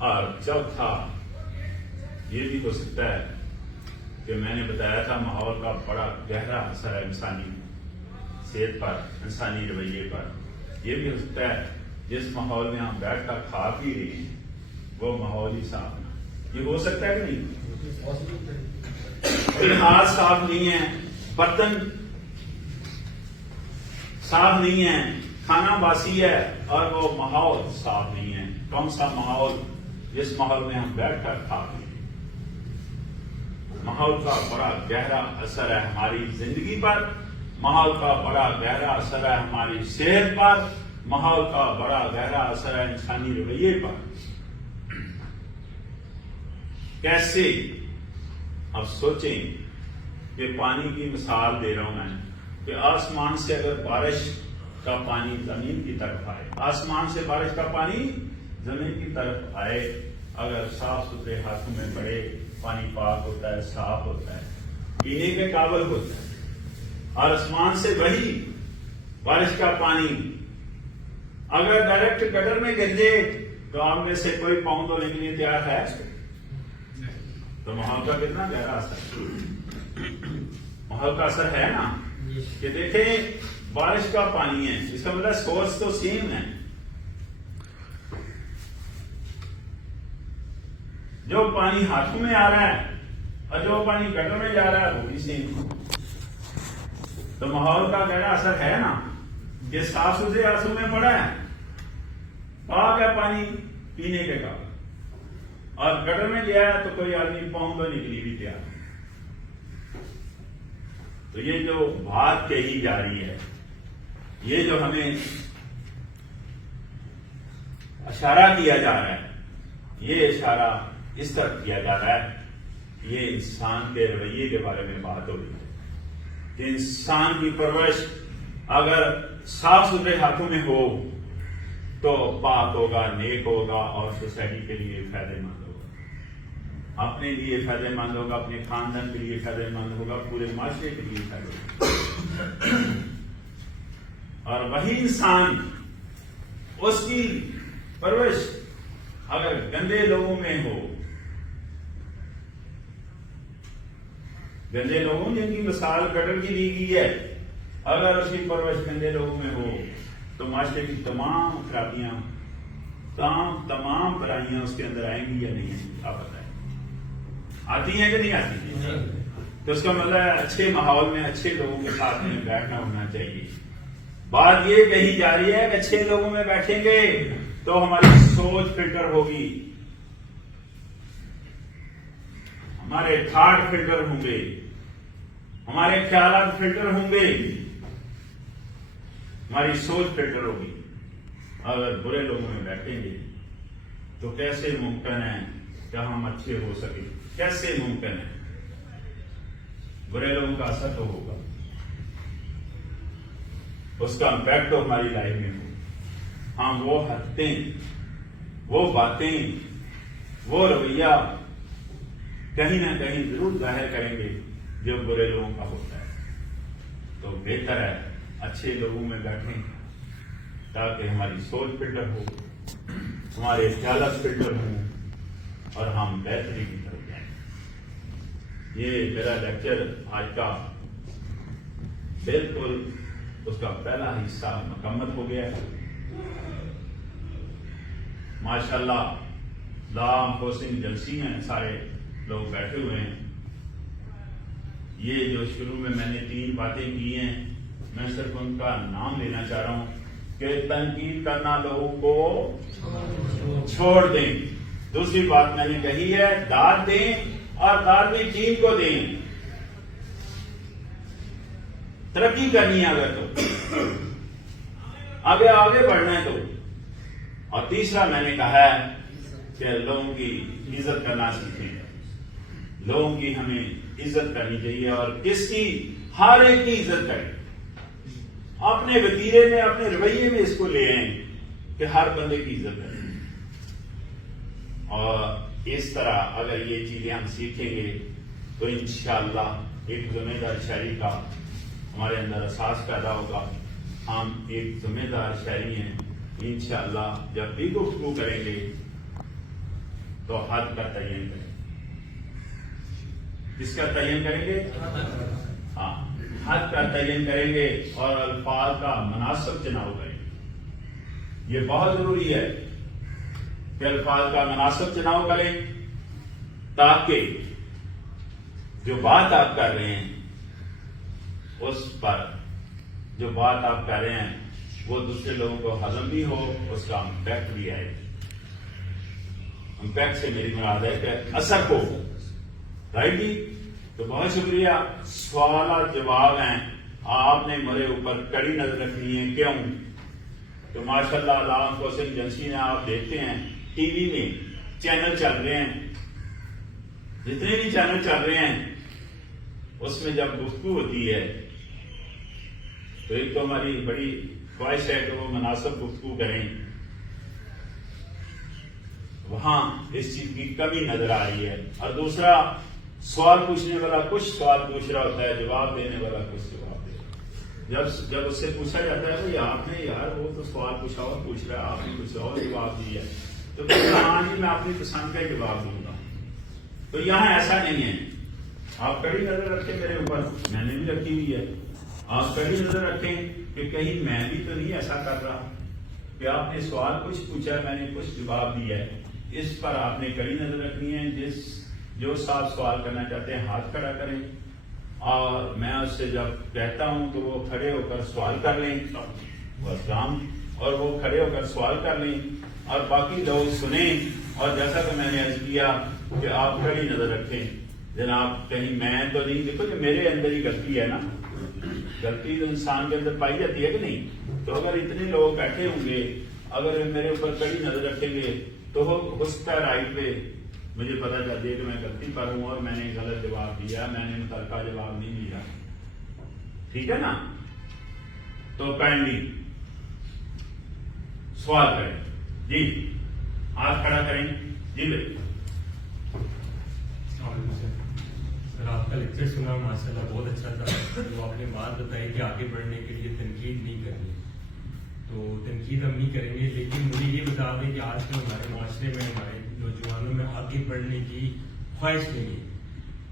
اور چوتھا یہ بھی ہو سکتا ہے کہ میں نے بتایا تھا ماحول کا بڑا گہرا اثر ہے انسانی صحت پر، انسانی رویے پر. یہ بھی ہو سکتا ہے جس ماحول میں ہم بیٹھ کر کھا پی رہے ہیں وہ ماحول ہی صاف نہ. یہ ہو سکتا ہے کہ نہیں؟ ہاتھ صاف نہیں ہے، برتن صاف نہیں ہے، کھانا باسی ہے، اور وہ ماحول صاف نہیں ہے. کون سا ماحول؟ جس ماحول میں ہم بیٹھ کر کھا پی رہے ہیں. ماحول کا بڑا گہرا اثر ہے ہماری زندگی پر، ماحول کا بڑا گہرا اثر ہے ہماری صحت پر، ماحول کا بڑا گہرا اثر ہے انسانی رویے پر. کیسے؟ اب سوچیں کہ پانی کی مثال دے رہا ہوں میں کہ آسمان سے اگر بارش کا پانی زمین کی طرف آئے، آسمان سے بارش کا پانی زمین کی طرف آئے، اگر صاف ستھرے ہاتھوں میں پڑے، پانی پاک ہوتا ہے، صاف ہوتا ہے، پینے کے قابل ہوتا ہے. اور آسمان سے وہی بارش کا پانی اگر ڈائریکٹ گٹر میں گر جائے تو آپ میں سے کوئی پاؤں دھونے کے لیے تیار ہے؟ تو ماحول کا کتنا گہرا اثر، ماحول کا اثر ہے نا. کہ دیکھیں بارش کا پانی ہے، اس کا مطلب سورس تو سیم ہے. جو پانی ہاتھوں میں آ رہا ہے اور جو پانی گٹر میں جا رہا ہے وہ بھی سیم. تو ماحول کا گہرا اثر ہے نا. یہ صاف ستھرے ہاتھوں میں پڑا ہے، پاک ہے پانی پینے کے قابل، اور گٹر میں گیا ہے تو کوئی آدمی پاؤں دھونے کے لیے بھی تیار. تو یہ جو بات کہی جا رہی ہے، یہ جو ہمیں اشارہ کیا جا رہا ہے، یہ اشارہ اس طرح کیا جا رہا ہے، یہ انسان کے رویے کے بارے میں بات ہو رہی ہے کہ انسان کی پرورش اگر صاف ستھرے ہاتھوں میں ہو تو پاک ہوگا، نیک ہوگا، اور سوسائٹی کے لیے فائدہ مند ہوگا، اپنے لیے فائدہ مند ہوگا، اپنے خاندان کے لیے فائدہ مند ہوگا، پورے معاشرے کے لیے فائدہ ہوگا. اور وہی انسان، اس کی پرورش اگر گندے لوگوں میں ہو، گندے لوگوں جن کی مثال گٹر کی دی گئی ہے، اگر اس کی پرورش گندے لوگوں میں ہو تو معاشرے کی تمام خرابیاں، تمام برائیاں اس کے اندر آئیں گی یا نہیں آئیں گی؟ آپ بتائیں. آتی ہیں کہ نہیں آتی؟ تو اس کا مطلب ہے اچھے ماحول میں اچھے لوگوں کے ساتھ میں بیٹھنا ہونا چاہیے. بات یہ کہی جا رہی ہے کہ اچھے لوگوں میں بیٹھیں گے تو ہماری سوچ فلٹر ہوگی، ہمارے تھاٹ فلٹر ہوں گے، ہمارے خیالات فلٹر ہوں گے، ہماری سوچ فلٹر ہوگی. اگر برے لوگوں میں بیٹھیں گے تو کیسے ممکن ہے کہ ہم اچھے ہو سکیں؟ کیسے ممکن ہے؟ برے لوگوں کا اثر تو ہوگا، اس کا امپیکٹ تو ہماری لائف میں ہو. ہم وہ حرکتیں، وہ باتیں، وہ رویہ کہیں نہ کہیں ضرور ظاہر کریں گے جو برے لوگوں کا ہوتا ہے. تو بہتر ہے اچھے لوگوں میں بیٹھیں تاکہ ہماری سوچ فلٹر ہو، ہمارے خیالات فلٹر ہوں، اور ہم بہتری کی طرف جائیں. یہ میرا لیکچر آج کا بالکل اس کا پہلا حصہ مکمل ہو گیا ہے. ماشاءاللہ دام حسین جلسی ہیں، سارے لوگ بیٹھے ہوئے ہیں. یہ جو شروع میں نے 3 باتیں کی ہیں، میں صرف ان کا نام لینا چاہ رہا ہوں کہ تنقید کرنا لوگوں کو چھوڑ دیں. دوسری بات میں نے کہی ہے داد دیں، اور داد بھی ٹیم کو دیں. ترقی کرنی ہے اگر تو آگے بڑھنا ہے تو. اور تیسرا میں نے کہا ہے کہ لوگوں کی عزت کرنا سیکھیں. لوگوں کی ہمیں عزت کرنی چاہیے، اور کس کی؟ ہر ایک کی عزت کریں. اپنے وتیرے میں، اپنے رویے میں اس کو لے آئیں کہ ہر بندے کی عزت کریں. اور اس طرح اگر یہ چیزیں ہم سیکھیں گے تو انشاءاللہ ایک ذمہ دار شہری کا ہمارے اندر احساس پیدا ہوگا. ہم ایک ذمہ دار شہری ہیں. انشاءاللہ جب بھی گفتگو کریں گے تو حد کا تعین کریں. کس کا تعین کریں گے؟ ہاں، حد کا تعین کریں گے اور الفاظ کا مناسب چناؤ کریں گے. یہ بہت ضروری ہے کہ الفاظ کا مناسب چناؤ کریں تاکہ جو بات آپ کر رہے ہیں اس پر جو بات آپ کر رہے ہیں وہ دوسرے لوگوں کو ہضم بھی ہو، اس کا امپیکٹ بھی آئے. امپیکٹ سے میری مراد ہے کہ اثر ہو. رائٹ جی؟ تو بہت شکریہ. سوالات جواب ہیں. آپ نے میرے اوپر کڑی نظر رکھنی ہے. کیوں؟ تو ماشاءاللہ علام کو سے ایجنسی نے آپ دیکھتے ہیں ٹی وی میں چینل چل رہے ہیں، جتنے بھی چینل چل رہے ہیں اس میں جب گفتگو ہوتی ہے تو ایک تو ہماری بڑی خواہش ہے کہ وہ مناسب گفتگو کریں. وہاں اس چیز کی کمی نظر آ رہی ہے. اور دوسرا، سوال پوچھنے والا کچھ سوال پوچھ رہا ہوتا ہے، جواب دینے والا کچھ جواب دے رہا ہے. جب اس سے پوچھا جاتا ہے بھائی آپ نے یار وہ تو سوال پوچھا اور پوچھ رہا ہے، آپ نے کچھ اور جواب دیا، تو ہاں جی میں اپنی پسند کا جواب دوں گا. تو یہاں ایسا نہیں ہے. آپ کڑی نظر رکھیں میرے اوپر، میں نے بھی رکھی ہوئی ہے. آپ کڑی نظر رکھیں کہ کہیں میں بھی تو نہیں ایسا کر رہا کہ آپ نے سوال کچھ پوچھا ہے، میں نے کچھ جواب دیا ہے. اس پر آپ نے کڑی نظر رکھنی ہے. جو صاحب سوال کرنا چاہتے ہیں ہاتھ کھڑا کریں اور میں اس سے جب کہتا ہوں تو وہ کھڑے ہو کر سوال کر لیں اسلام، اور وہ کھڑے ہو کر سوال کر لیں اور باقی لوگ سنیں. اور جیسا کہ میں نے عرض کیا کہ آپ کڑی نظر رکھیں جناب، کہیں میں تو نہیں. دیکھو کہ میرے اندر ہی غلطی ہے نا، غلطی تو انسان کے اندر پائی جاتی ہے کہ نہیں. تو اگر اتنے لوگ بیٹھے ہوں گے، اگر میرے اوپر کڑی نظر رکھیں گے تو اس کا رائٹ پہ مجھے پتا چل جائے کہ میں غلطی پر ہوں اور میں نے غلط جواب دیا، میں نے متعلقہ جواب نہیں دیا. ٹھیک ہے نا؟ تو کائنڈلی سوال کریں. جی ہاتھ کھڑا کریں. جی بھائی. سر آپ کا لیکچر سنا ماشاءاللہ بہت اچھا تھا. جو آپ نے بات بتائی کہ آگے بڑھنے کے لیے تنقید نہیں کرنی، تو تنقید ہم نہیں کریں گے، لیکن مجھے یہ بتا دیں کہ آج کل ہمارے معاشرے میں ہمارے نوجوانوں میں آگے بڑھنے کی خواہش نہیں ہے.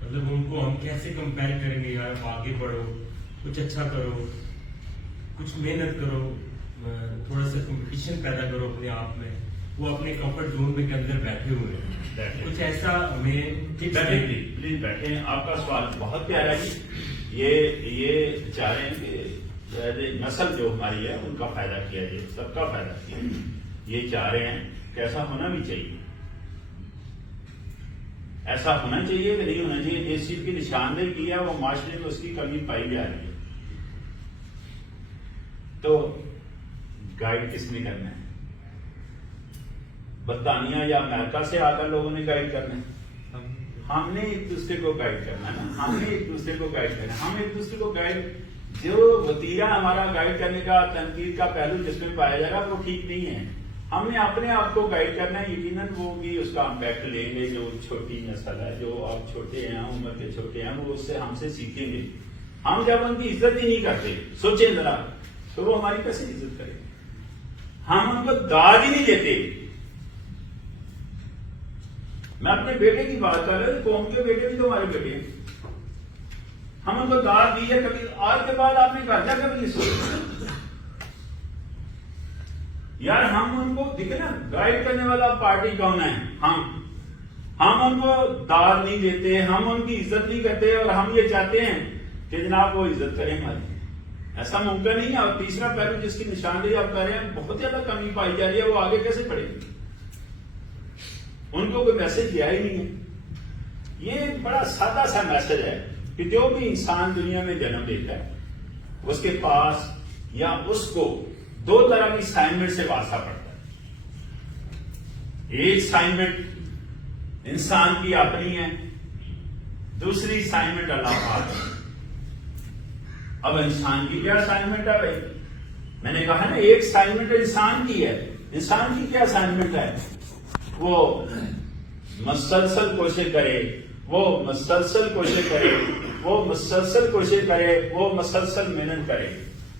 مطلب ان کو ہم کیسے کمپیئر کریں گے، یار آگے بڑھو، کچھ اچھا کرو، کچھ محنت کرو، تھوڑا سا کمپٹیشن پیدا کرو اپنے آپ میں. وہ اپنے کمفرٹ زون میں کے اندر بیٹھے ہوئے ہیں. کچھ ایسا ہمیں پلیز بیٹھیں. آپ کا سوال بہت پیارا ہے. یہ چاہ رہے ہیں کہ نسل جو ہماری ہے ان کا فائدہ کیا جائے، سب کا فائدہ کیا جائے. یہ چاہ رہے ہیں کہ ایسا ہونا بھی چاہیے. ایسا ہونا چاہیے کہ نہیں ہونا چاہیے، جس چیز کی نشاندہی کی ہے وہ معاشرے میں اس کی کمی پائی جا رہی ہے. تو گائیڈ کس نے کرنا ہے؟ برطانیہ یا امریکہ سے آ کر لوگوں نے گائیڈ کرنا ہے؟ ہم نے ایک دوسرے کو گائیڈ کرنا ہے. ہم نے ایک دوسرے کو گائیڈ کرنا ہے. ہم ایک دوسرے کو گائیڈ، جو وتیرہ ہمارا گائیڈ کرنے کا تنقید کا پہلو جس میں پایا جائے گا وہ ٹھیک نہیں ہے. ہم نے اپنے آپ کو گائیڈ کرنا ہے. یقیناً وہ بھی اس کا امپیکٹ لیں گے. جو چھوٹی نسل ہے، جو اب چھوٹے ہیں، عمر کے چھوٹے ہیں، وہ اس سے ہم سے سیکھیں گے. ہم جب ان کی عزت ہی نہیں کرتے، سوچیں ذرا، تو وہ ہماری کیسے عزت کریں؟ ہم ان کو داد ہی نہیں دیتے. میں اپنے بیٹے کی بات کر رہا ہوں، قوم کے بیٹے بھی تو ہمارے بیٹے ہیں. ہم ان کو داد دی ہے کبھی؟ آج کے بعد آپ نے گھر جا کبھی نہیں سوچا یار ہم ان کو دیکھیں نا، گائیڈ کرنے والا پارٹی کون ہے؟ ہم ان کو داد نہیں دیتے، ہم ان کی عزت نہیں کرتے، اور ہم یہ چاہتے ہیں کہ جناب وہ عزت کریں ہماری. ایسا ممکن نہیں ہے. اور تیسرا پہلو جس کی نشاندہی آپ کر رہے ہیں، بہت زیادہ کمی پائی جا رہی ہے. وہ آگے کیسے بڑھیں گے؟ ان کو کوئی میسج دیا ہی نہیں ہے. یہ ایک بڑا سادہ سا میسج ہے کہ جو بھی انسان دنیا میں جنم لیتا ہے اس کے پاس یا اس کو دو طرح کی اسائنمنٹ سے واسطہ پڑتا ہے. ایک اسائنمنٹ انسان کی اپنی ہے، دوسری اسائنمنٹ اللہ پاک ہے. اب انسان کی کیا اسائنمنٹ ہے بھائی؟ میں نے کہا نا ایک اسائنمنٹ انسان کی ہے. انسان کی کیا اسائنمنٹ ہے؟ وہ مسلسل کوشش کرے، وہ مسلسل کوشش کرے، وہ مسلسل کوشش کرے، وہ مسلسل محنت کرے.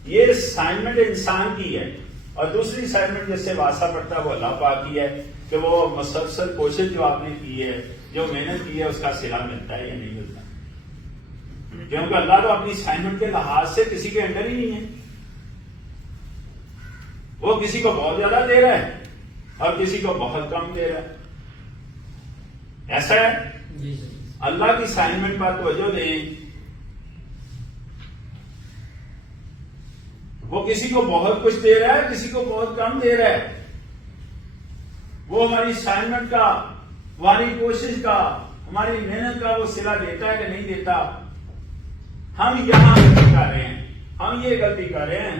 یہ اسائنمنٹ انسان کی ہے. اور دوسری اسائنمنٹ جس سے واسطہ پڑتا ہے وہ اللہ پاک کی ہے. کہ وہ مسلسل کوشش جو آپ نے کی ہے، جو محنت کی ہے، اس کا صلہ ملتا ہے یا نہیں ملتا؟ کیونکہ اللہ تو اپنی اسائنمنٹ کے لحاظ سے کسی کے انڈر ہی نہیں ہے. وہ کسی کو بہت زیادہ دے رہا ہے اور کسی کو بہت کم دے رہا ہے. ایسا ہے؟ جی سر. اللہ کی اسائنمنٹ پر توجہ دیں. وہ کسی کو بہت کچھ دے رہا ہے، کسی کو بہت کم دے رہا ہے. وہ ہماری اسائنمنٹ کا، ہماری کوشش کا، ہماری محنت کا وہ صلہ دیتا ہے کہ نہیں دیتا؟ ہم یہاں غلطی کر رہے ہیں. ہم یہ غلطی کر رہے ہیں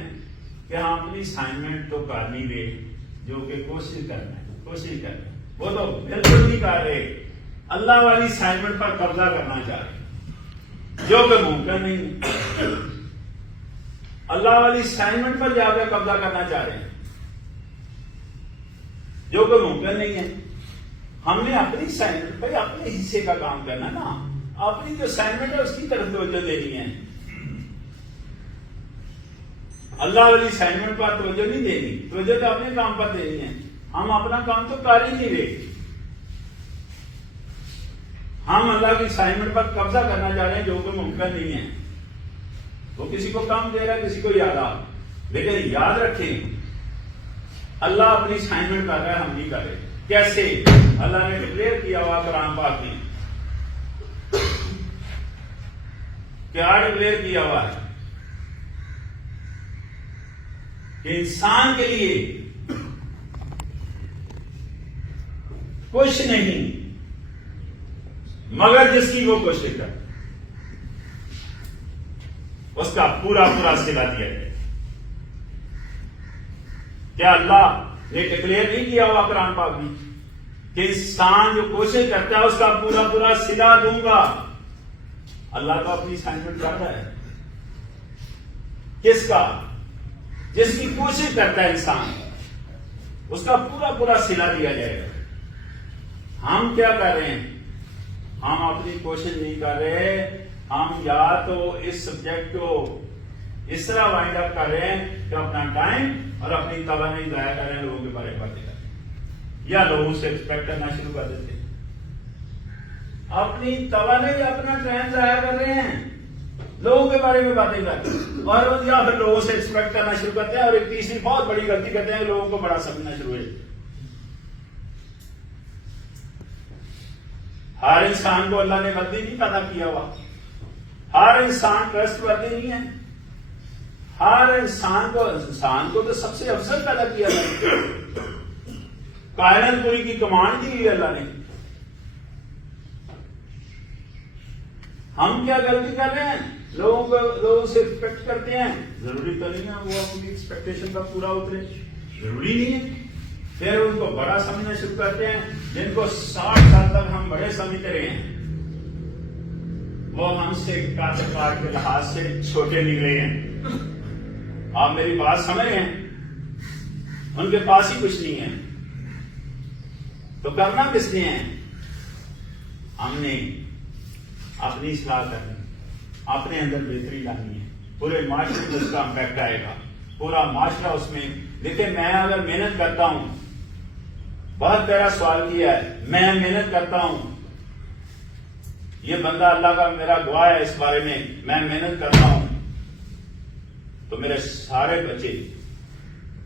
کہ ہم اپنی اسائنمنٹ تو کر نہیں رہے جو کہ کوشش کرنا ہے. وہ تو بالکل نہیں کر رہے. اللہ والی اسائنمنٹ پر قبضہ کرنا چاہ رہے جو کہ ممکن نہیں. اللہ والی اسائنمنٹ پر جا کر قبضہ کرنا چاہ رہے ہیں جو کہ ممکن نہیں ہے. ہم نے اپنی اسائنمنٹ پر اپنے حصے کا کام کرنا نا. اپنی جو اسائنمنٹ ہے اس کی طرف توجہ دینی ہے. اللہ والی اسائنمنٹ پر توجہ نہیں دینی. توجہ تو اپنے کام پر دینی ہے. ہم اپنا کام تو کر ہی نہیں رہے. ہم اللہ کی اسائنمنٹ پر قبضہ کرنا چاہ رہے ہیں جو کہ ممکن نہیں ہے. وہ کسی کو کم دے رہا ہے، کسی کو زیادہ. لیکن یاد رکھیں اللہ اپنی اسائنمنٹ کر رہا ہے، ہم نہیں کر رہے. کیسے؟ اللہ نے ڈکلیئر کیا ہوا قرآن پاک میں. کیا ڈکلیئر کیا ہوا ہے؟ کہ انسان کے لیے کچھ نہیں مگر جس کی وہ کوشش کر، اس کا پورا صلہ دیا جائے. کیا اللہ نے ڈکلیئر نہیں کیا ہوا قرآن پاک میں کہ انسان جو کوشش کرتا ہے اس کا پورا صلہ دوں گا؟ اللہ تو اپنی اسائنمنٹ کر رہا ہے. کس کا؟ جس کی کوشش کرتا ہے انسان، اس کا پورا صلہ دیا جائے گا. ہم کیا کر رہے ہیں؟ ہم اپنی کوشش نہیں کر رہے. ہم یا تو اس سبجیکٹ کو اس طرح وائنڈ اپ کر رہے ہیں کہ اپنا ٹائم اور اپنی توانائی ضائع کر رہے ہیں، لوگوں کے بارے میں باتیں کر رہے ہیں، یا لوگوں سے ایکسپیکٹ کرنا شروع کر دیتے ہیں. اپنی توانائی، اپنا ٹائم ضائع کر رہے ہیں، لوگوں کے بارے میں باتیں کرتے ہیں، اور یا پھر لوگوں سے ایکسپیکٹ کرنا شروع کرتے ہیں. اور ایک تیسری بہت بڑی غلطی کرتے ہیں، لوگوں کو بڑا سمجھنا شروع ہے. ہر انسان کو اللہ نے غلطی نہیں پیدا کیا ہوا. ہر انسان ٹرسٹ وردی نہیں ہے. ہر انسان کو تو سب سے افضل پیدا کیا گیا. کائنات پوری کی کمانڈ دی ہے اللہ نے. ہم کیا غلطی کر رہے ہیں؟ لوگوں سے ایکسپیکٹ کرتے ہیں. ضروری تو نہیں ہے وہ اپنی ایکسپیکٹیشن کا پورا اترے، ضروری نہیں ہے. پھر ان کو بڑا سمجھنا شروع کرتے ہیں. جن کو 60 سال تک ہم بڑے سمجھتے رہے ہیں، وہ ہم سے کاروبار کے لحاظ سے چھوٹے نکلے ہیں. آپ میری بات سمجھ رہے ہیں؟ ان کے پاس ہی کچھ نہیں ہے. تو کرنا کس نے ہے؟ ہم نے اپنی اصلاح کرنی، اپنے اندر بہتری لانی ہے. پورے معاشرے میں اس کا امپیکٹ آئے گا. پورا معاشرہ اس میں. دیکھیں میں اگر محنت کرتا ہوں، بہت پیارا سوال کیا ہے، میں محنت کرتا ہوں، یہ بندہ اللہ کا میرا گواہ ہے اس بارے میں محنت کرتا ہوں، تو میرے سارے بچے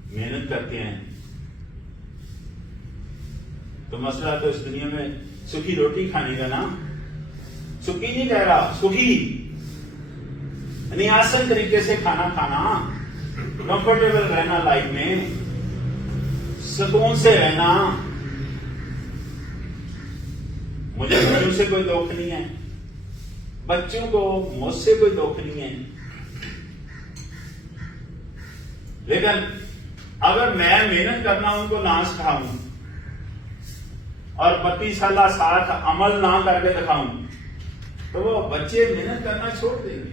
محنت کرتے ہیں. تو مسئلہ تو اس دنیا میں سوکھی روٹی کھانے کا نا. سوکھی نہیں کہہ رہا، سوکھی یعنی آسان طریقے سے کھانا کھانا، کمفرٹیبل رہنا، لائف میں سکون سے رہنا. مجھے بچوں سے کوئی دکھ نہیں ہے، بچوں کو مجھ سے کوئی دکھ نہیں ہے. لیکن اگر میں محنت کرنا ان کو نہ سکھاؤں اور 32 سالہ ساتھ عمل نہ کر کے دکھاؤں تو وہ بچے محنت کرنا چھوڑ دیں گے.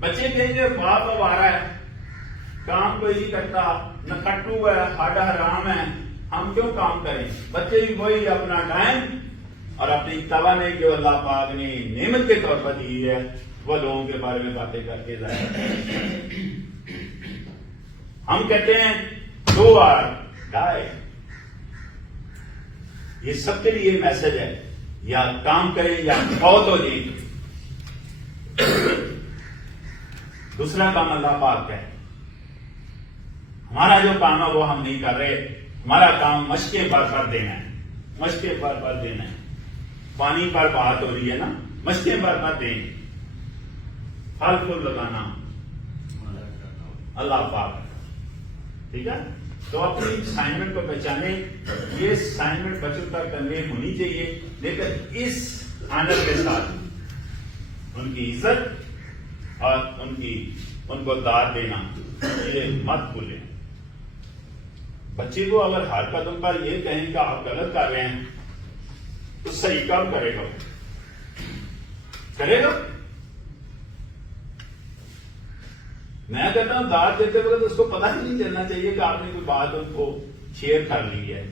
بچے کہیں گے باپ اب آ رہا ہے، کام کوئی نہیں کرتا، نہ کٹو ہے، ہڈ حرام ہے، ہم کیوں کام کریں. بچے بھی وہی اپنا ٹائم اور اپنی توانائی جو اللہ پاک نے نعمت کے طور پر دی ہے وہ لوگوں کے بارے میں باتیں کر کے ضائع کرتے ہیں. ہم کہتے ہیں 2 بار die. یہ سب کے لیے میسج ہے, یا کام کریں یا فوت ہو جائیں. دوسرا کام اللہ پاک کا ہے. ہمارا جو کام ہے وہ ہم نہیں کر رہے. ہمارا کام مشقیں پر دینا ہے, مشقیں پر دینا ہے. پانی پر بات ہو رہی ہے نا, مشقیں پر دیں. پھل پھول لگانا اللہ پاک. ٹھیک ہے, تو اپنی اسائنمنٹ کو پہچانے. یہ اسائنمنٹ بچوں تک کنوے ہونی چاہیے, لیکن اس آنر کے ساتھ ان کی عزت اور ان کو داد دینا یہ مت بھولیں. بچے کو اگر ہر قدم پر یہ کہیں کہ آپ غلط کر رہے ہیں تو صحیح کام کرے گا. میں کہتا ہوں داد دیتے وقت اس کو پتہ ہی نہیں چلنا چاہیے کہ آپ نے کوئی بات ان کو شیئر کر لی ہے.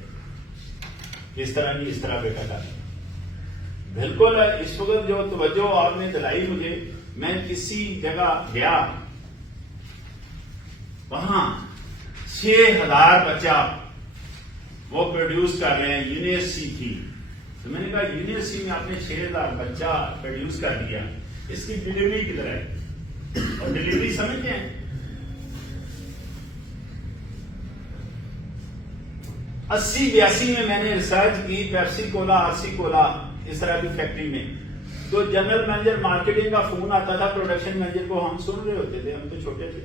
اس طرح نہیں, اس طرح بیٹا کر. بالکل اس وقت جو توجہ آپ نے دلائی مجھے, میں کسی جگہ گیا, وہاں 6000 بچہ وہ پروڈیوس کر رہے ہیں. یونیورسٹی تھی, تو میں نے کہا یونیورسٹی میں آپ نے 6000 بچہ پروڈیوس کر دیا, اس کی ڈلیوری کدھر ہے؟ اور ڈلیوری سمجھتے ہیں 80-82 میں نے ریسرچ کی پیپسی کولا, آرسی کولا, اس طرح کی فیکٹری میں. تو جنرل مینیجر مارکیٹنگ کا فون آتا تھا پروڈکشن مینیجر کو. ہم سن رہے ہوتے تھے, ہم تو چھوٹے تھے,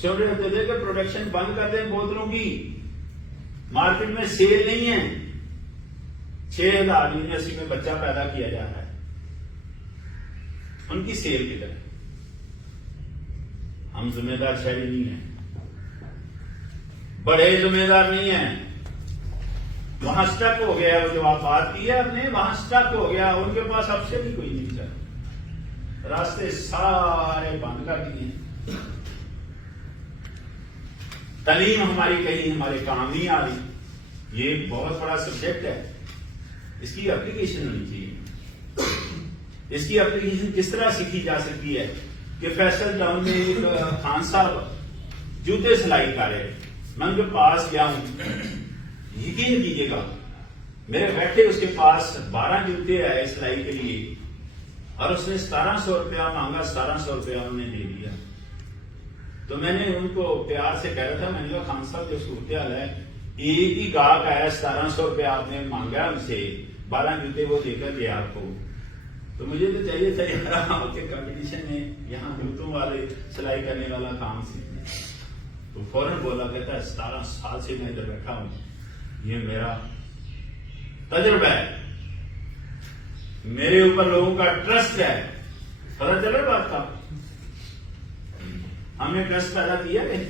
سن رہے ہوتے تھے کہ پروڈکشن بند کر دیں بوتلوں کی, مارکیٹ میں سیل نہیں ہے. 6000 یونیورسٹی میں بچہ پیدا کیا جا رہا ہے, ان کی سیل کی طرح. ہم ذمہ دار شہری نہیں ہیں, بڑے ذمہ دار نہیں ہیں. وہاں سٹک ہو گیا, جو آپ بات کی ہے آپ نے, وہاں سٹک ہو گیا. ان کے پاس اب سے بھی کوئی نہیں چلا, راستے سارے بند کر دیے. تعلیم ہماری کہیں ہمارے کام نہیں آ رہی. یہ ایک بہت بڑا سبجیکٹ ہے, اس کی اپلیکیشن ہونی چاہیے. اس کی اپلیکیشن کس طرح سیکھی جا سکتی ہے کہ فیصل ٹاؤن میں ایک خان صاحب جوتے سلائی کر رہے, میں ان کے پاس گیا ہوں. یقین کیجیے گا, میرے بیٹھے اس کے پاس 12 جوتے آئے سلائی کے لیے, اور اس نے 1700 روپیہ مانگا. 1700 روپیہ انہوں نے دے دیا. تو میں نے ان کو پیار سے کہہ رہا تھا, میں نے کہا خان صاحب جو صورتحال ہے, ایک ہی گاہک آیا, 1700 روپیہ آپ نے مانگا ان سے, 12 جوتے وہ دے کر دیا آپ کو. تو مجھے تو چاہیے تھا یار آپ کے کمپٹیشن میں یہاں جوتوں والے سلائی کرنے والا کام سیکھنے. تو فوراً بولا, کہتا ہے 17 سال سے میں ادھر بیٹھا ہوں, یہ میرا تجربہ ہے, میرے اوپر لوگوں کا ٹرسٹ ہے. پتا چلا بات کا, ہم نے ٹرسٹ پیدا کیا ہے.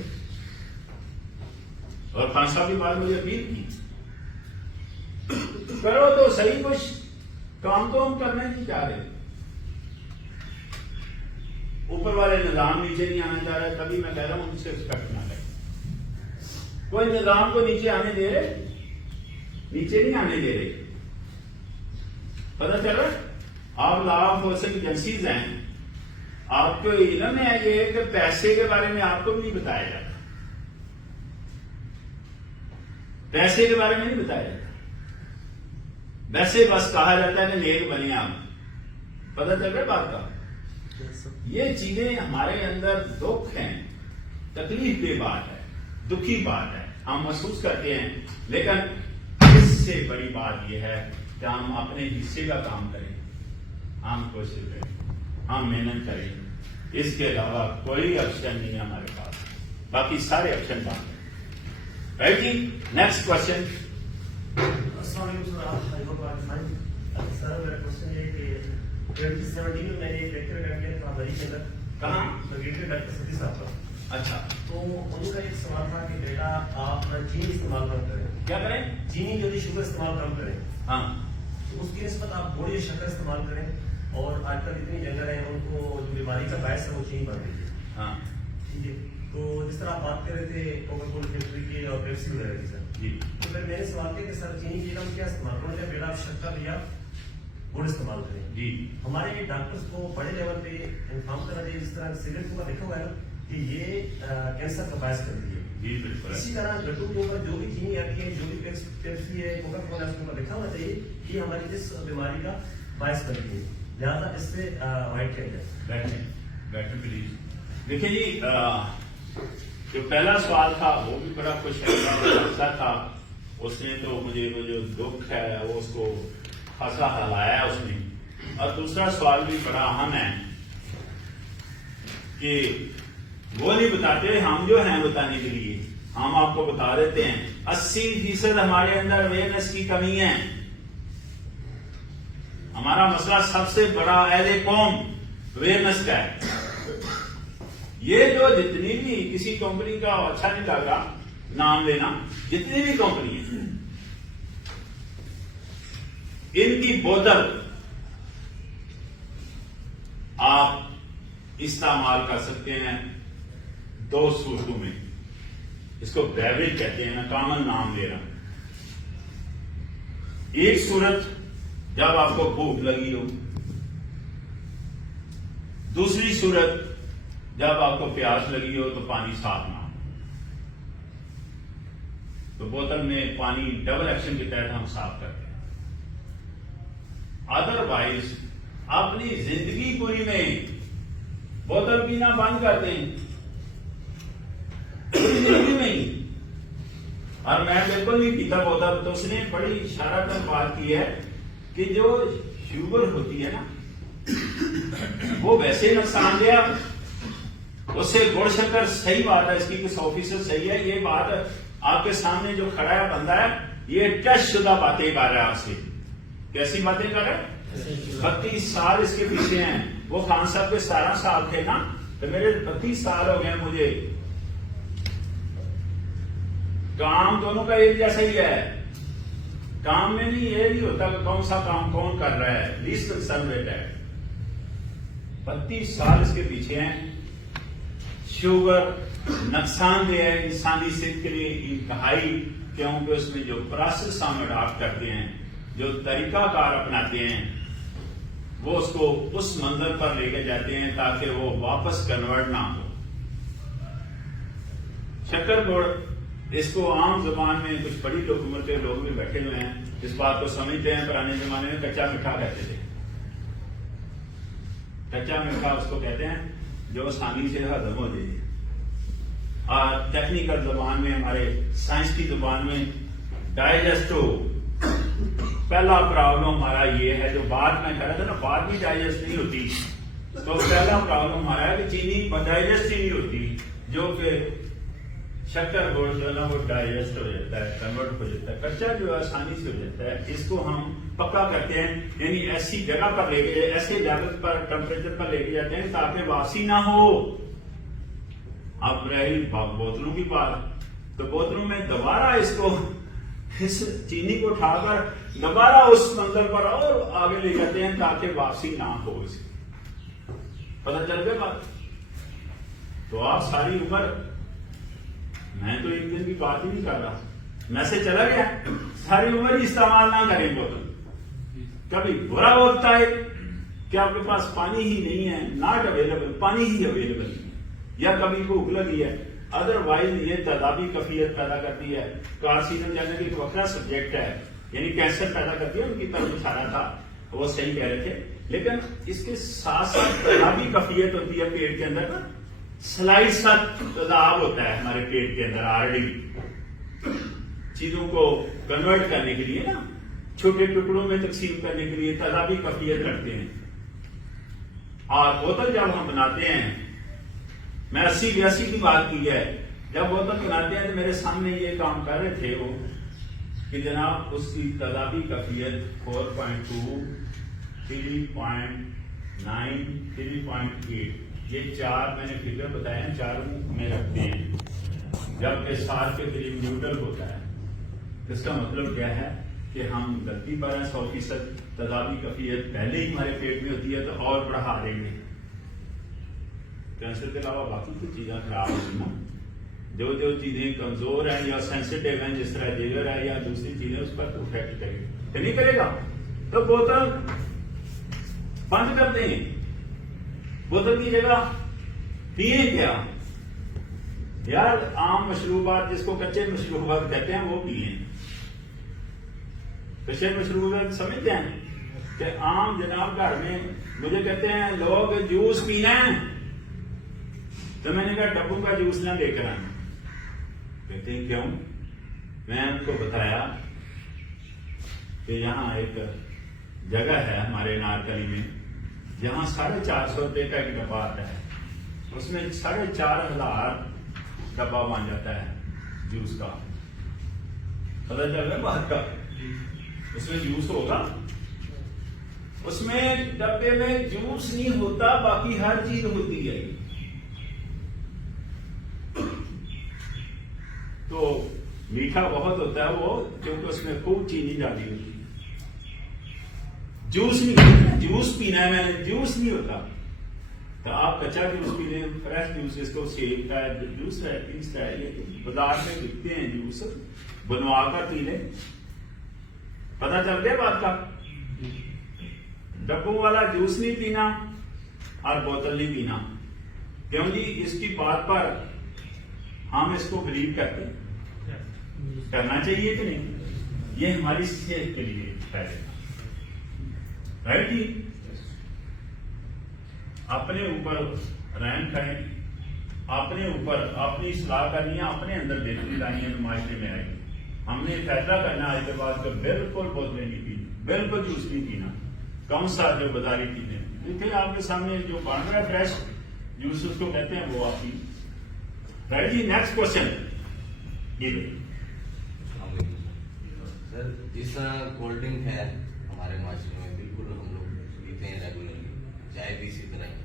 اور خان صاحب کی بات مجھے اپیل کی, کرو تو صحیح, کچھ کام تو ہم کرنا نہیں چاہ رہے. اوپر والے نظام نیچے نہیں آنا چاہ رہے, تبھی میں کہہ رہا ہوں ان سے ایکسپیکٹ نہ کریں. کوئی نظام کو نیچے آنے دے رہے, نیچے نہیں آنے دے رہے. پتا چل رہا ہے, آپ لا انفورسنگ ایجنسیز ہیں, آپ کو علم ہے یہ کہ پیسے کے بارے میں آپ کو بھی نہیں بتایا جاتا, پیسے کے بارے میں نہیں بتایا جاتا. ویسے بس کہا جاتا ہے کہ نیک بنے آپ. پتا چل رہا ہے بات کا. یہ چیزیں ہمارے اندر دکھ ہیں, تکلیف دہ بات ہے, دکھی بات ہے, ہم محسوس کرتے ہیں. لیکن اس سے بڑی بات یہ ہے کہ ہم اپنے حصے کا کام کریں, ہم کوشش کریں, ہم محنت کریں. اس کے علاوہ کوئی آپشن نہیں ہے ہمارے پاس, باقی سارے آپشن بند ہیں. رائٹ جی, نیکسٹ کوشچن. السلام علیکم سر, میرا کوشچن یہ کہ 2017 میں نے ایک لیکچر اٹینڈ کیا تھا بری کے اندر. کہاں؟ ڈاکٹر ستی صاحب کا. اچھا, تو ان کا ایک سوال تھا کہ بیٹا آپ چینی استعمال کم کریں. کیا کریں؟ چینی جو شوگر استعمال کم کریں. ہاں, تو اس کی نسبت آپ بوڑھی شکر استعمال کریں. اور آج کل اتنی جنگل ہیں, ان کو جو بیماری کا باعث ہے وہ چینی بن رہی ہے. ہاں, ٹھیک ہے. تو جس طرح آپ بات کر رہے تھے کوکا کولا فیکٹری کے اور پیپسی وغیرہ کی, سر جی, تو پھر میں نے سوال کیا کہ سر چینی کی ہم کیا استعمال کریں, یا بیٹا آپ شکر یا گڑ استعمال کریں. جی, ہمارے یہ ڈاکٹرز کو بڑے لیول پہ انفارم کرنا چاہیے, جس طرح سگریٹ کا دیکھا ہوا ہے نا کہ یہ کینسر کا باعث کرتی ہے. جی بالکل اسی طرح لڈو کے اوپر جو بھی چینی آتی ہے، جو بھی پیپسی ہے، کوکا کولا ہے، اس کے اوپر لکھا ہونا چاہیے کہ ہماری اس بیماری کا باعث بنتی ہے، لہٰذا اس سے اوائڈ کیا جائے. بیٹھے پلیز. دیکھیں جی جو پہلا سوال تھا وہ بھی بڑا خوش اچھا تھا. اس نے تو مجھے وہ جو دکھ ہے وہ اس کو خاصا ہلایا ہے اس نے. اور دوسرا سوال بھی بڑا اہم ہے کہ وہ نہیں بتاتے، ہم جو ہیں بتانے کے لیے ہم آپ کو بتا دیتے ہیں. 80% ہمارے اندر اویئرنیس کی کمی ہے. ہمارا مسئلہ سب سے بڑا اہل قوم اویئرنیس کا ہے. یہ جو جتنی بھی کسی کمپنی کا اچھا نہیں لگ رہا نام لینا، جتنی بھی کمپنی ہیں ان کی بوتل آپ استعمال کر سکتے ہیں 2 صورتوں میں. اس کو بیوریج کہتے ہیں، میں کامن نام لے رہا ہوں. ایک صورت جب آپ کو بھوک لگی ہو، دوسری صورت جب آپ کو پیاس لگی ہو تو پانی صاف نہ ہو. تو بوتل میں پانی ڈبل ایکشن کے تحت ہم صاف کرتے ہیں. ادروائز اپنی زندگی پوری میں بوتل پینا بند کرتے ہیں، پوری زندگی میں ہی. اور میں بالکل نہیں پیتا بوتل. تو اس نے بڑی اشارہ کر بات کی ہے کہ جو شوگر ہوتی ہے نا وہ ویسے نقصان دہ، اس سے گڑ شکر صحیح بات ہے، اس کی 100% صحیح ہے. یہ بات آپ کے سامنے جو کھڑا ہے بندہ ہے یہ ٹیسٹ شدہ باتیں کر رہا ہے آپ سے. کیسی باتیں کر رہا ہے؟ 32 سال اس کے پیچھے ہیں. وہ خان صاحب کے 17 سال تھے نا، تو میرے 32 سال ہو گئے مجھے. کام دونوں کا ایک جیسا ہی ہے. کام میں نہیں یہ نہیں ہوتا کہ کون سا کام کون کر رہا ہے، لیسٹ کنسرن ریٹ ہے. 32 سال اس کے پیچھے ہیں. شوگر نقصان دہ ہے انسانی صحت کے لیے انتہائی، کیونکہ اس میں جو پروسیس ہم اڈاپٹ کرتے ہیں، جو طریقہ کار اپناتے ہیں، وہ اس کو اس منزل پر لے کے جاتے ہیں تاکہ وہ واپس کنورٹ نہ ہو. شکر گڑ اس کو عام زبان میں کچھ بڑی لوگ عمر کے لوگ بھی بیٹھے ہوئے ہیں اس بات کو سمجھتے ہیں. پرانے زمانے میں کچا میٹھا کہتے تھے. کچا میٹھا اس کو کہتے ہیں جو آسانی سے ہضم ہو جائے. اور ٹیکنیکل زبان میں، ہمارے سائنس کی زبان میں ڈائجسٹ ہو. پہلا پرابلم ہمارا یہ ہے، جو بات میں کہہ رہا تھا نا، بات بھی ڈائجسٹ نہیں ہوتی. تو پہلا پرابلم ہمارا ہے کہ چینی ڈائجسٹ ہی نہیں ہوتی، جو کہ شکر گڑ جو ہے نا وہ ڈائجسٹ ہو جاتا ہے، کنورٹ ہو جاتا ہے. کچا جو ہے آسانی سے ہو جاتا ہے. اس کو ہم پکا کرتے ہیں، یعنی ایسی جگہ پر لے کے، ایسے لیول پر ٹیمپریچر پر لے کے جاتے ہیں تاکہ واپسی نہ ہو. اب رہی بوتلوں کی بات، تو بوتلوں میں دوبارہ اس کو، اس چینی کو اٹھا کر دوبارہ اس منزل پر اور آگے لے جاتے ہیں تاکہ واپسی نہ ہو. اس کی پتہ چل گیا بات. تو آپ ساری عمر، میں تو ایک دن کی بات ہی نہیں کر رہا، میسج چلا گیا، ساری عمر ہی استعمال نہ کریں بوتل. کبھی برا ہوتا ہے کہ آپ کے پاس پانی ہی نہیں ہے، ناٹ اویلیبل، پانی ہی اویلیبل نہیں ہے، یا کبھی بھوک لگی ہے. ادروائز یہ تیزابی کیفیت پیدا کرتی ہے. کارسینوجن جانے کی وقت سبجیکٹ ہے، یعنی کینسر پیدا کرتی ہے. ان کی طرف اشارہ تھا، وہ صحیح کہہ رہے تھے. لیکن اس کے ساتھ ساتھ تیزابی کیفیت ہوتی ہے پیٹ کے اندر نا، سلائڈ سا تیزاب ہوتا ہے ہمارے پیٹ کے اندر آلریڈی، چیزوں کو کنورٹ کرنے کے لیے نا، چھوٹے ٹکڑوں میں تقسیم کرنے کے لیے تیزابی کیفیت رکھتے ہیں. اور بوتل جب ہم بناتے ہیں، میں 80-82 کی بات کی ہے، جب بوتل بناتے ہیں تو میرے سامنے یہ کام کر رہے تھے وہ کہ جناب اس کی تیزابی کیفیت 4.2، 3.9، 3.8، یہ 4 میں نے فگر بتایا، 4 میں رکھتے ہیں. جبکہ 7 کے قریب نیوٹرل ہوتا ہے. اس کا مطلب کیا ہے کہ ہم غلطی پر ہیں. 100% تیزابی کیفیت پہلے ہی ہمارے پیٹ میں ہوتی ہے تو اور بڑھا دیں گے. کینسر کے علاوہ باقی کچھ چیزیں خراب ہوتی ہیں، جو چیزیں کمزور ہیں یا سینسیٹیو ہیں، جس طرح جگر ہے یا دوسری چیزیں، اس پر تو افیکٹ کرے گا. نہیں کرے گا تو بوتل بند کر دیں. بوتل کی جگہ پیئیں کیا؟ یار عام مشروبات جس کو کچے مشروبات کہتے ہیں وہ پیئیں. کچے مشروبات سمجھتے ہیں کہ عام جناب گھر میں مجھے کہتے ہیں لوگ جوس پینا ہے تو میں نے کہا ڈبوں کا جوس نہ لے کر آنا. کہتے ہیں کیوں؟ میں ان کو بتایا کہ یہاں ایک جگہ ہے ہمارے نارکلی میں جہاں 450 روپے کا ایک ڈبہ آتا ہے, اس میں 4,500 ڈبہ بن جاتا ہے جوس کا. پتا چل رہا ہے بات کا؟ اس میں جوس ہوگا, اس میں ڈبے میں جوس نہیں ہوتا, باقی ہر چیز ہوتی ہے. تو میٹھا بہت ہوتا ہے وہ, کیونکہ اس میں خوب چینی ڈالی ہوتی ہے. جوس نہیں ہوتا, جوس پینا ہے میں نے, جوس نہیں ہوتا. تو آپ کچا جوس پی لیں, فریش جوس, اس کو سیب کا جوس ہے, پیس ہے, یہ بازار میں بکتے ہیں جوس, بنوا کر پی لیں. پتا چل گیا بات کا؟ ڈبوں والا جوس نہیں پینا اور بوتل نہیں پینا. کیوں جی؟ اس کی بات پر ہم اس کو بلیو کرتے ہیں, کرنا چاہیے کہ نہیں؟ یہ ہماری صحت کے لیے فائدہ, رائٹ جی. اپنے اوپر رحم کریں, اپنے اوپر اپنی اصلاح کرنی ہے, اپنے اندر بہتری لانی ہے, معاشرے میں آئے. ہم نے فیصلہ کرنا آج کے بعد بالکل بوتلیں نہیں پینی, بالکل جوس نہیں پینا. کون سا جو بازاری پینے دیکھیں آپ کے سامنے جو بن رہا ہے فریش جوس, اس کو کہتے ہیں وہ آپ کی. رائٹ جی. نیکسٹ کوشچن یہ سر, جس طرح کولڈ ڈرنک ہے ہمارے معاشرے میں, بالکل ہم لوگ پیتے ہیں ریگولرلی, چائے بھی اسی طرح ہی.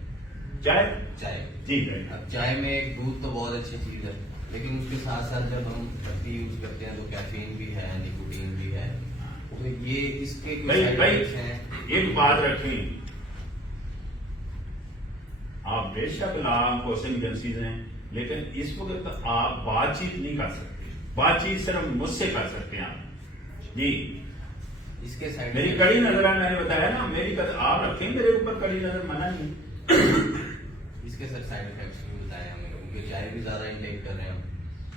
چائے ٹھیک ہے. اب چائے میں ایک دودھ تو بہت اچھی چیز ہے, لیکن اس کے ساتھ ساتھ جب ہم پتی یوز کرتے ہیں تو کیفین بھی ہے, نیکوٹین بھی ہے. تو یہ اس کے کچھ سائیڈ افیکٹس ہیں. ایک بات رکھیں, آپ بے شک نام کوشچن ایجنسیز ہیں, لیکن اس وقت آپ بات چیت نہیں کر سکتے. بات چیت صرف مجھ سے کر سکتے ہیں آپ جی. اس کے سائڈ میری کڑی نظر ہے, میں نے بتایا نا, میری آپ رکھیں میرے اوپر کڑی نظر, منع نہیں. اس کے سر سائڈ افیکٹس بھی بتائے ہمیں, کیونکہ چائے بھی زیادہ انٹیک کر رہے ہیں,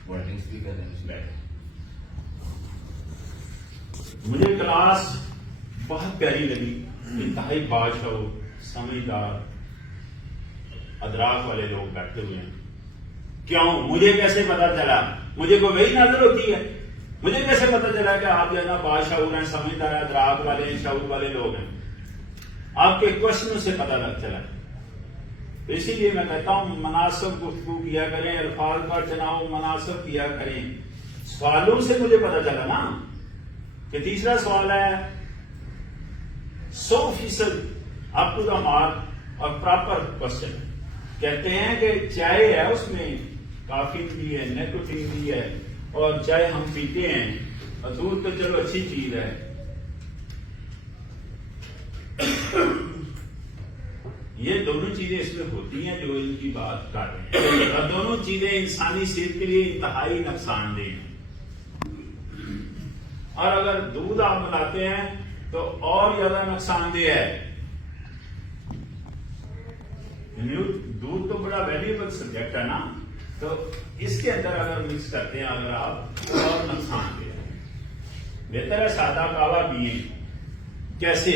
کولڈ ڈرنکس بھی کر رہے ہیں. مجھے کلاس بہت پیاری لگی, انتہائی بادشاہ, سمجھدار, ادراک والے لوگ بیٹھے ہوئے ہیں. کیوں؟ مجھے کیسے پتا چلا؟ مجھے کوئی وہی نظر ہوتی ہے. مجھے کیسے پتا چلا کہ آپ جو ہے نا بادشاہ ہیں, سمجھدار ہیں, ادراک والے ہیں, شعور والے لوگ ہیں؟ آپ کے کوشچنوں سے پتا لگ چلا. تو اسی لیے میں کہتا ہوں مناسب گفتگو کیا کریں, الفاظ کا چناؤ مناسب کیا کریں. سوالوں سے مجھے پتا چلا نا کہ تیسرا سوال ہے 100% اپ ٹو دا مارک اور پراپر کوشچن. کہتے ہیں کہ چائے ہے, اس میں کافین بھی ہے, نیکوٹین بھی ہے, اور چائے ہم پیتے ہیں, اور دودھ تو چلو اچھی چیز ہے. یہ دونوں چیزیں اس میں ہوتی ہیں جو ان کی بات کر رہے ہیں, اور دونوں چیزیں انسانی صحت کے لیے انتہائی نقصان دہ ہیں. اور اگر دودھ آپ ملاتے ہیں تو اور زیادہ نقصان دہ ہے. دودھ تو بڑا ویلیبل سبجیکٹ ہے نا, تو اس کے اندر اگر مکس کرتے ہیں اگر آپ تو اور نقصان دہ ہے. بہتر ہے سادہ کہوا پیئیں. کیسے؟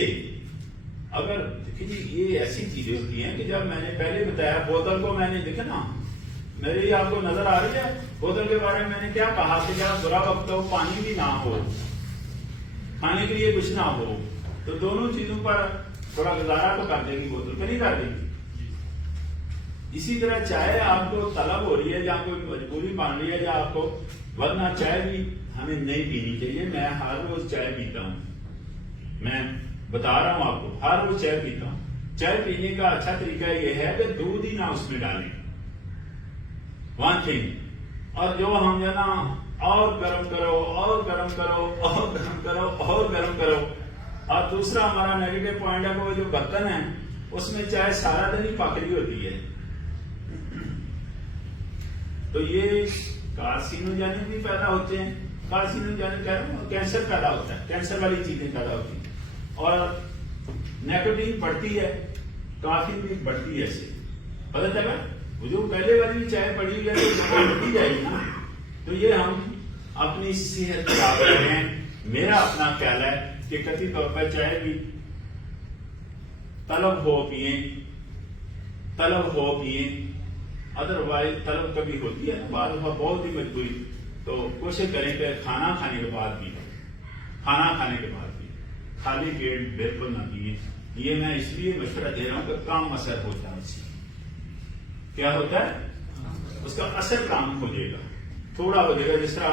اگر دیکھیں جی یہ ایسی چیزیں ہوتی ہیں کہ جب میں نے پہلے بتایا بوتل کو, میں نے دیکھا نا, میری آپ کو نظر آ رہی ہے بوتل کے بارے میں میں نے کیا کہا کہ جب برا وقت ہو, پانی بھی نہ ہو, کھانے کے لیے کچھ نہ ہو, تو دونوں چیزوں پر تھوڑا گزارا تو کر دے گی بوتل, کہ نہیں کر دے گی. اسی طرح چائے آپ کو طلب ہو رہی ہے یا کوئی مجبوری بن رہی ہے یا آپ کو, ورنہ چائے بھی ہمیں نہیں پینی چاہیے. میں ہر روز چائے پیتا ہوں, میں بتا رہا ہوں آپ کو, ہر روز چائے پیتا ہوں. چائے پینے کا اچھا طریقہ یہ ہے کہ دودھ ہی نہ اس میں ڈالیں, ون تھنگ. اور جو ہم جو نا اور گرم کرو, اور گرم کرو, اور گرم کرو, اور گرم کرو. اور دوسرا ہمارا نیگیٹو پوائنٹ ہے, وہ جو برتن ہے اس میں چائے سارا دن ہی پک رہی ہوتی ہے. تو یہ کارسینوجینک بھی پیدا ہوتے ہیں, کارسینوجینک کینسر پیدا ہوتا ہے, کینسر والی چیزیں پیدا ہوتی ہیں. اور نیکوٹین بڑھتی ہے, کافین بھی بڑھتی ہے. اس سے پتہ چلا وہ جو پہلے والی چائے پڑی ہوئی ہے تو بڑھی جائے گی نا. تو یہ ہم اپنی صحت خراب کر رہے ہیں. میرا اپنا خیال ہے کہ قطعی طور پر چائے بھی طلب ہو پیئیں ادروائز طلب کبھی ہوتی ہے نا بعض دفعہ بہت ہی مجبوری, تو کوشش کریں کہ کھانا کھانے کے بعد بھی خالی پیٹ بالکل نہ پیئیں. یہ میں اس لیے مشورہ دے رہا ہوں کہ کام اثر ہوتا ہے. اس کیا ہوتا ہے, اس کا اثر کام ہو جائے گا, تھوڑا ہو جائے گا. جس طرح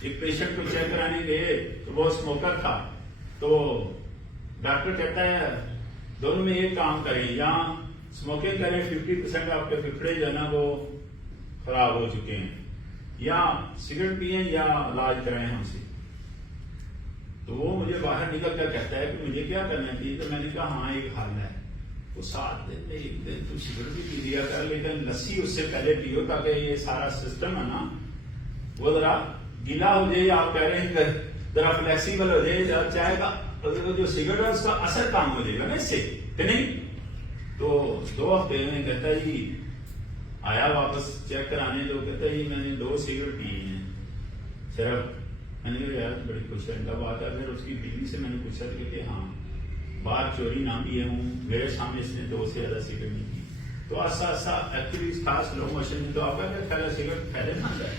ایک پیشنٹ کو چیک کرانے گئے تو وہ اسموکر تھا, تو ڈاکٹر کہتا ہے دونوں میں ایک کام کریں, یا اسموکنگ کریں 50% آپ کے پھپھڑے جو ہے نا وہ خراب ہو چکے ہیں, یا سگریٹ پئیں یا علاج کرائیں ہم سے. تو وہ مجھے باہر نکل کر کہتا ہے کہ مجھے کیا کرنا چاہیے. تو میں نے کہا ہاں ایک حل ہے, وہ 7 دن میں 1 دن تو سگریٹ بھی پی لیا کر, لیکن لسی اس سے پہلے پیو تاکہ یہ سارا سسٹم ہے نا وہ ذرا گیلا ہو جائے. آپ کہہ رہے ہیں کہ ذرا فلیکسیبل ہو جائے, چائے کا جو سگریٹ ہے اس کا اثر کام ہو جائے گا نا اس سے, کہ نہیں. تو 2 ہفتے میں کہتا جی آیا واپس چیک کرانے, تو کہتا جی میں نے 2 سگریٹ پی ہیں صرف. میں نے کہا یار بڑی خوش رہنے کا بات ہے. پھر اس کی بیوی سے میں نے پوچھا کہ ہاں باہر چوری نہ پیے ہوں, میرے سامنے اس نے 2 سے زیادہ سگریٹ نہیں پی. تو ایسا ایکچولی خاص لو موشن میں تو آپ کا کیا خیال ہے سگریٹ پھیلے نہ جائے.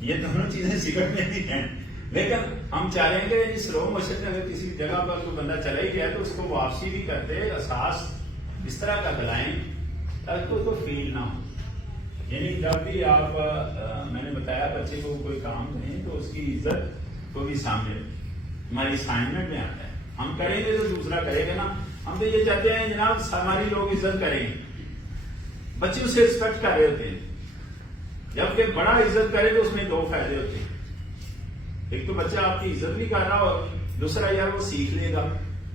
یہ دونوں چیزیں سگریٹ میں نہیں ہیں, لیکن ہم چاہ رہے ہیں کہ اس سلو موشن میں اگر کسی جگہ پر کوئی بندہ چلا ہی گیا تو اس کو واپسی بھی کرتے احساس اس طرح کا دلائیں تاکہ اس کو فیل نہ ہو. یعنی جب بھی آپ میں نے بتایا بچے کو کوئی کام کریں تو اس کی عزت کو بھی سامنے ہماری اسائنمنٹ میں آتا ہے. ہم کریں گے تو دوسرا کرے گا نا. ہم تو یہ چاہتے ہیں جناب ہماری لوگ عزت کریں, بچے اس سے ایکسپیکٹ کر رہے ہوتے ہیں. جبکہ بڑا عزت کرے تو اس میں 2 فائدے ہوتے ہیں. ایک تو بچہ آپ کی عزت بھی کر رہا اور دوسرا یار وہ سیکھ لے گا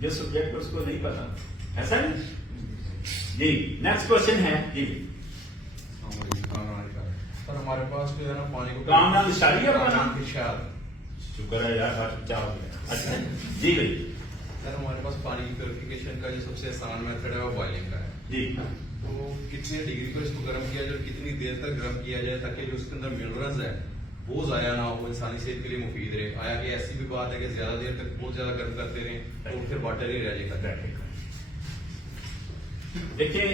جو سبجیکٹ اس کو نہیں پتا. ایسا نہیں جی. نیکسٹ کوشچن ہے جی. سر ہمارے پاس جو ہے نا پانی کو کام نام اشاری ہے اپنا, شکر ہے یار چاہ اچھا جی بھائی. سر ہمارے پاس پانی کی پیوریفیکیشن کا جو سب سے آسان میتھڈ ہے وہ بوائلنگ کا ہے جی. تو کتنے ڈگری پر اس کو گرم کیا جائے اور کتنی دیر تک گرم کیا جائے تاکہ جو اس کے اندر منرلز ہے وہ ضائع نہ ہو, انسانی صحت کے لیے مفید رہے. آیا کہ ایسی بھی بات ہے کہ زیادہ دیر تک بہت زیادہ گرم کرتے رہیں تو پھر واٹر ہی رہ جائے گا. دیکھیں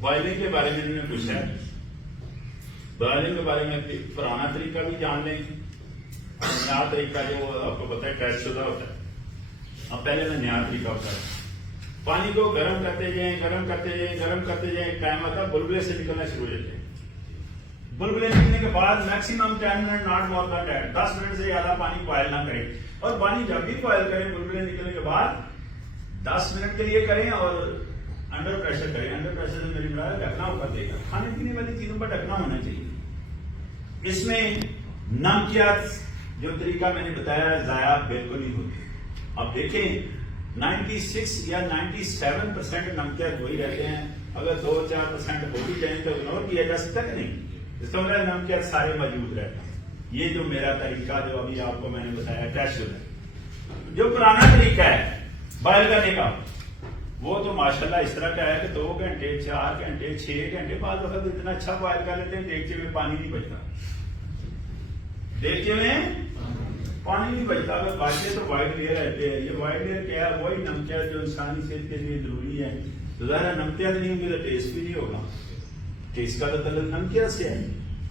بوائلنگ کے بارے میں انہوں نے پوچھا ہے. بوائلنگ کے بارے میں پرانا طریقہ بھی جان لیں, نیا طریقہ جو آپ کو پتا ہے ٹیسٹ شدہ ہوتا ہے. اب پہلے میں نیا طریقہ ہوتا ہے. پانی کو گرم کرتے جائیں, ٹائم آتا ہے بلبلے سے نکلنا شروع ہو جاتے ہیں. بلبلے نکلنے کے بعد maximum 10 minute not more than that, 10 minute سے زیادہ پانی بوائل نہ کریں. اور پانی جب بھی بوائل کریں بلبلے نکلنے کے بعد 10 منٹ کے لیے کریں اور انڈر پریشر کریں. انڈر پریشر سے میری مراد ڈھکنا اوپر دے گا. کھانے پینے والی چیزوں پر ڈھکنا ہونا چاہیے. اس میں نمکیات جو طریقہ میں نے بتایا ضائع بالکل نہیں ہوتی. اب دیکھیں 96 یا 97% نمکیات وہی رہتے ہیں. اگر 2-4% ہو بھی جائیں تو اگنور کیا جا سکتا کہ نہیں. اس کا مطلب نمکیات سارے موجود رہتے ہیں. یہ جو میرا طریقہ جو ابھی آپ کو میں نے بتایا ٹیسٹ ہے, جو پرانا طریقہ ہے بوائل کرنے کا, وہ تو ماشاءاللہ اس طرح کا ہے کہ 2 گھنٹے 4 گھنٹے 6 گھنٹے بعد وقت اتنا اچھا بوائل کر لیتے ہیں دیگچے میں پانی نہیں بچتا. دیگچے میں پانی نہیں بچتا. اگر بچے تو وائٹ لیئر رہتے ہیں. یہ وائٹ لیئر کیا ہے, وہی نمکیات جو انسانی صحت کے لیے ضروری ہے. تو ظاہر نمکیات نہیں ہوں گے تو ٹیسٹ بھی نہیں ہوگا. ٹیسٹ کا تو تعلق نمکیات سے ہے.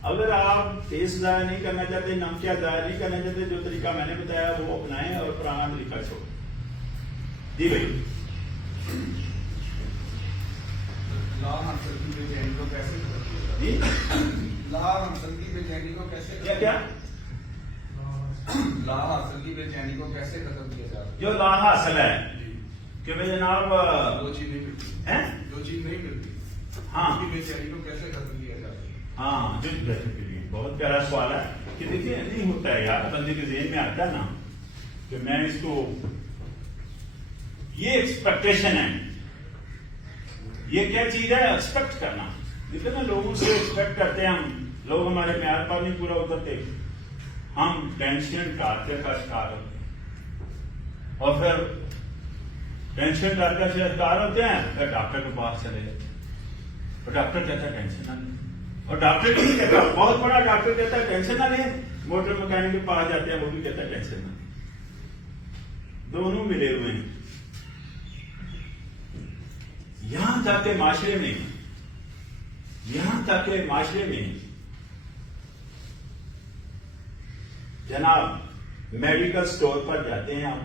اگر آپ ٹیسٹ ضائع نہیں کرنا چاہتے, نمکیات ضائع نہیں کرنا چاہتے, جو طریقہ میں نے بتایا وہ اپنائیں اور پرانا طریقہ چھوڑیں. جی بھائی. جو لا حاصل ہے کہ بھائی جناب دو چیز نہیں ملتی, ہاں بے چینی کو کیسے ختم کیا جاتا ہے. ہاں بہت پیارا سوال ہے کہ دیکھیے نہیں ہوتا ہے یار, بندے کے ذہن میں آتا ہے نا کہ میں اس کو یہ ایکسپیکٹیشن ہے. یہ کیا چیز ہے ایکسپیکٹ کرنا. جتنے لوگوں سے ایکسپیکٹ کرتے ہیں ہم لوگ, ہمارے معیار پر نہیں پورا اترتے, ہم ٹینشن ٹارچر کا شکار ہوتے ہیں. اور پھر ٹینشن ٹارچر سے شکار ہوتے ہیں پھر ڈاکٹر کے پاس چلے جاتے ہیں. اور ڈاکٹر کہتا ہے ٹینشن نہ لیں. اور ڈاکٹر بھی نہیں کہتا, بہت بڑا ڈاکٹر کہتا ہے ٹینشن نہ لیں, موٹر مکینک کے پاس جاتے ہیں وہ بھی کہتا ہے ٹینشن نہ لیں. دونوں ملے ہوئے ہیں. یہاں تک کہ معاشرے میں جناب میڈیکل سٹور پر جاتے ہیں ہم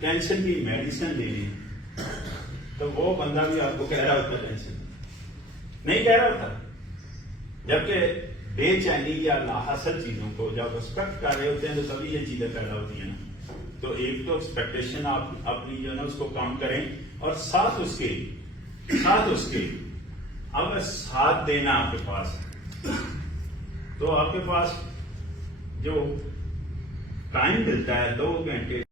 ٹینشن کی میڈیسن لینے, تو وہ بندہ بھی آپ کو کہہ رہا ہوتا ٹینشن نہیں کہہ رہا ہوتا, جبکہ بے چینی یا لاحاصل چیزوں کو جب ایکسپیکٹ کر رہے ہوتے ہیں تو تبھی یہ چیزیں پیدا ہوتی ہیں نا. تو ایک تو ایکسپیکٹیشن آپ اپنی جو ہے نا اس کو کام کریں, اور ساتھ اس کے اگر ساتھ دینا آپ کے پاس تو آپ کے پاس جو ٹائم ملتا ہے 2 گھنٹے